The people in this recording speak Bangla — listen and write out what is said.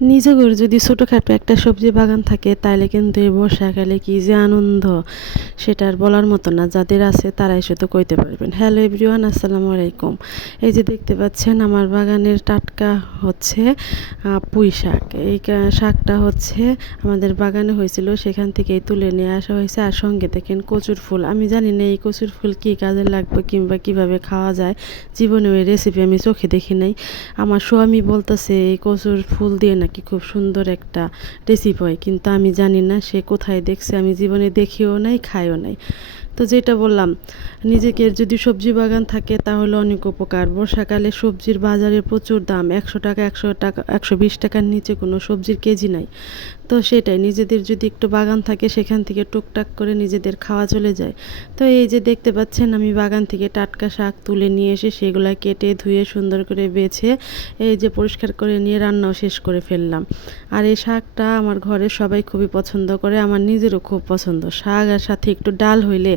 নিজে ঘরে যদি ছোটোখাটো একটা সবজি বাগান থাকে তাহলে কিন্তু এই বর্ষাকালে কি যে আনন্দ সেটা আর বলার মতো না। যাদের আছে তারাই শুধু কইতে পারবেন। হ্যালো এভরিওয়ান, আসসালামু আলাইকুম। এই যে দেখতে পাচ্ছেন আমার বাগানের টাটকা হচ্ছে পুঁই শাক। এই শাকটা হচ্ছে আমাদের বাগানে হয়েছিল, সেখান থেকেই তুলে নিয়ে আসা হয়েছে। আর সঙ্গে দেখেন কচুর ফুল। আমি জানি না এই কচুর ফুল কী কাজে লাগবে কিংবা কিভাবে খাওয়া যায়, জীবনে ওই রেসিপি আমি চোখে দেখি নাই। আমার স্বামী বলতেছে এই কচুর ফুল দিয়ে নাকি খুব সুন্দর একটা রেসিপি হয়, কিন্তু আমি জানি না সে কোথায় দেখছে, আমি জীবনে দেখিও নাই, খাইও নাই। তো যেটা বললাম, নিজেকে যদি সবজি বাগান থাকে তাহলে অনেক উপকার। বর্ষাকালে সবজির বাজারে প্রচুর দাম, 100 টাকা, 100 টাকা, 120 টাকার নিচে কোনো সবজির কেজি নাই। তো সেটাই, নিজেদের যদি একটু বাগান থাকে সেখান থেকে টুকটাক করে নিজেদের খাওয়া চলে যায়। তো এই যে দেখতে পাচ্ছেন আমি বাগান থেকে টাটকা শাক তুলে নিয়ে এসে সেগুলো কেটে ধুয়ে সুন্দর করে বেছে এই যে পরিষ্কার করে নিয়ে রান্নাও শেষ করে ফেললাম। আর এই শাকটা আমার ঘরে সবাই খুবই পছন্দ করে, আমার নিজেরও খুব পছন্দ। শাক আর সাথে একটু ডাল হইলে